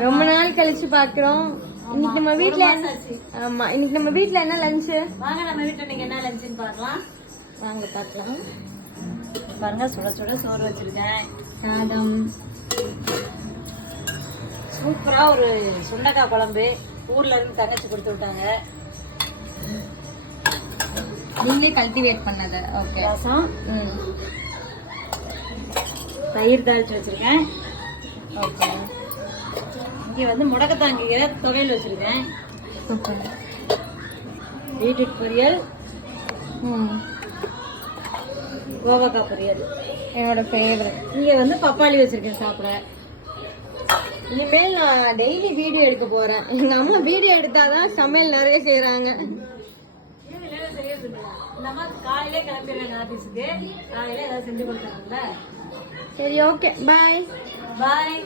ரொம்ப நாள் கழிச்சு பாக்குறோம். இன்னைக்கு நம்ம வீட்ல ஆமா இன்னைக்கு நம்ம வீட்ல என்ன லஞ்ச்? வாங்க நம்ம வீட்ல இன்னைக்கு என்ன லஞ்ச்னு பார்க்கலாம். வாங்க பார்க்கலாம். பாருங்க சுட சுட சோறு வச்சிருக்கேன். சாதம். சூப்பரா ஒரு சுண்டக்காய் குழம்பு ஊர்ல இருந்து தங்கச்சி கொடுத்து விட்டாங்க. நீங்களே கல்டிவேட் பண்ணது. ஓகே. ரசம். தயிர் தாளிச்சு வச்சிருக்கேன். ஓகே. இங்க வந்து முடக்கத்தாங்கிய துவையல் வச்சிருக்கேன். பீட்ரூட் பொரியல், கோவக்காய் பொரியல் என்னோட ஃபேவரட். இங்க வந்து பப்பாளி வச்சிருக்கேன் சாப்பிட. இனிமேல் நான் டெய்லி வீடியோ எடுக்க போறேன். எங்க அம்மா வீடியோ எடுத்தாதான் சமையல் நிறைய செய்யறாங்க. நம்ம காலையிலே கிளம்பிடுறாங்க ஆபீஸுக்கு. காலையில ஏதாவது செஞ்சு கொடுத்தாங்கல்ல. சரி, ஓகே, பாய். பாய்.